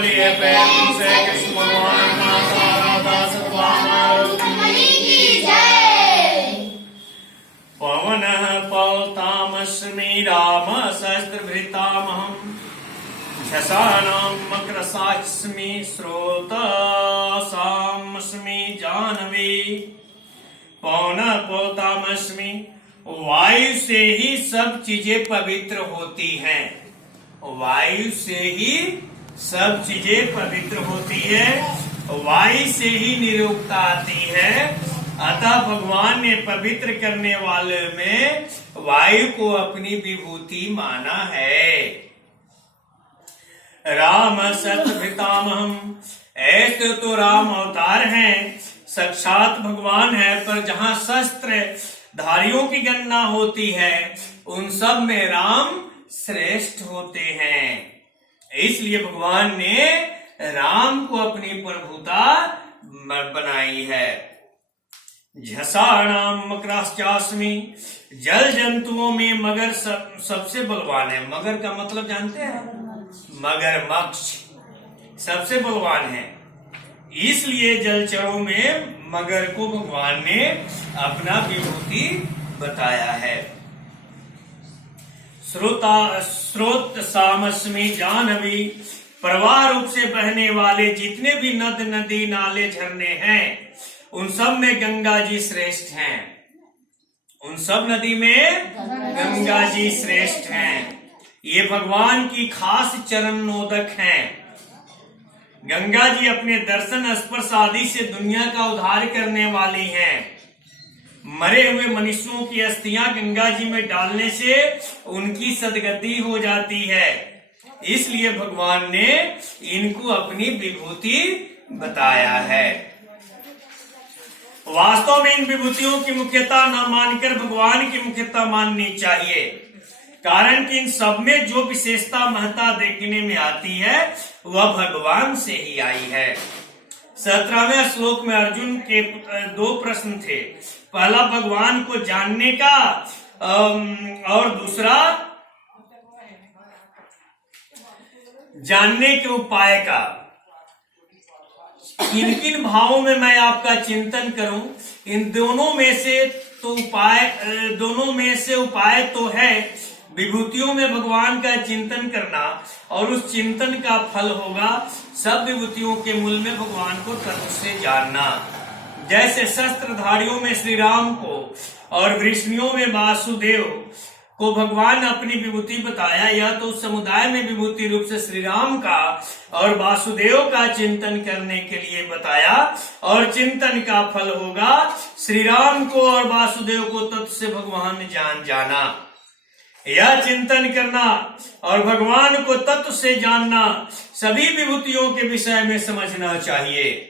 बोलिए प्रेम से कृष्ण भगवान माता राधा सत्यामा रुक्मिणी की जय। पवनः पौतामस्मि राम शस्त्रभृतामहम् झषाणां मकरसास्मि स्रोतसामस्मि जानवी। पवन पौतामस्मि, वायु से ही सब चीजें पवित्र होती हैं। वायु से ही सब चीजें पवित्र होती है, वायु से ही निरोगता आती है। अतः भगवान ने पवित्र करने वाले में वायु को अपनी विभूति माना है। राम शस्त्रभृतामहम्, ऐसे तो राम अवतार हैं, साक्षात भगवान है, पर जहाँ शस्त्र धारियों की गणना होती है उन सब में राम श्रेष्ठ होते हैं। इसलिए भगवान ने राम को अपनी प्रभुता बनाई है। झषाणाम मकराश्चास्मि, जल जंतुओं में मगर सबसे बलवान है। मगर का मतलब जानते हैं? मगरमच्छ सबसे बलवान है, इसलिए जलचरों में मगर को भगवान ने अपना विभूति बताया है। स्रोत सामस्मि जानवी, प्रवाह रूप से बहने वाले जितने भी नद नदी नाले झरने हैं उन सब में गंगा जी श्रेष्ठ हैं। उन सब नदी में गंगा जी श्रेष्ठ हैं। ये भगवान की खास चरणोदक हैं। गंगा जी अपने दर्शन स्पर्श आदि से दुनिया का उद्धार करने वाली हैं। मरे हुए मनुष्यों की अस्थियां गंगा जी में डालने से उनकी सदगति हो जाती है, इसलिए भगवान ने इनको अपनी विभूति बताया है। वास्तव में इन विभूतियों की मुख्यता न मानकर भगवान की मुख्यता माननी चाहिए, कारण कि इन सब में जो विशेषता महत्ता देखने में आती है वह भगवान से ही आई है। 17वें श्लोक में अर्जुन के 2 प्रश्न थे। पहला भगवान को जानने का और दूसरा जानने के उपाय का। किन किन भावों में मैं आपका चिंतन करूं, इन दोनों में से उपाय तो है विभूतियों में भगवान का चिंतन करना, और उस चिंतन का फल होगा सब विभूतियों के मूल में भगवान को तत्व से जानना। जैसे शस्त्रधारियों में श्री राम को और वृष्णियों में वासुदेव को भगवान ने अपनी विभूति बताया, यह तो समुदाय में विभूति रूप से श्री राम का और वासुदेव का चिंतन करने के लिए बताया, और चिंतन का फल होगा श्री राम को और वासुदेव को तत्व से भगवान जाना। यह चिंतन करना और भगवान को तत्व से जानना सभी विभूतियों के विषय में समझना चाहिए।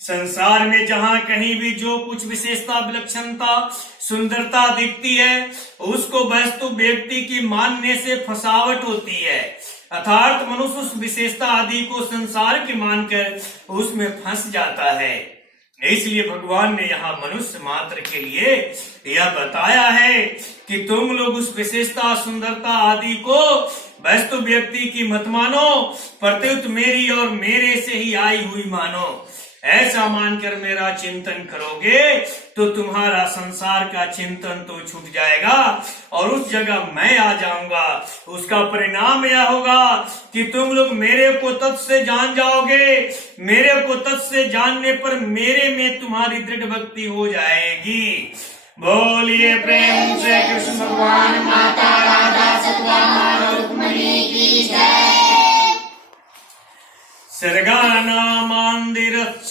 संसार में जहाँ कहीं भी जो कुछ विशेषता, विलक्षणता, सुंदरता दिखती है उसको वस्तु व्यक्ति की मानने से फसावट होती है, अर्थात मनुष्य उस विशेषता आदि को संसार की मानकर उसमें फंस जाता है। इसलिए भगवान ने यहाँ मनुष्य मात्र के लिए यह बताया है कि तुम लोग उस विशेषता, सुंदरता आदि को वस्तु व्यक्ति की मत मानो, प्रत्युत मेरी और मेरे से ही आई हुई मानो। ऐसा मानकर मेरा चिंतन करोगे तो तुम्हारा संसार का चिंतन तो छूट जाएगा और उस जगह मैं आ जाऊंगा। उसका परिणाम यह होगा कि तुम लोग मेरे को तत्व से जान जाओगे। मेरे को तत्व से जानने पर मेरे में तुम्हारी दृढ़ भक्ति हो जाएगी। बोलिए प्रेम से कृष्ण भगवान माता राधा सत्यामा रुक्मिणी की जय। सर्गानामांदिरच्च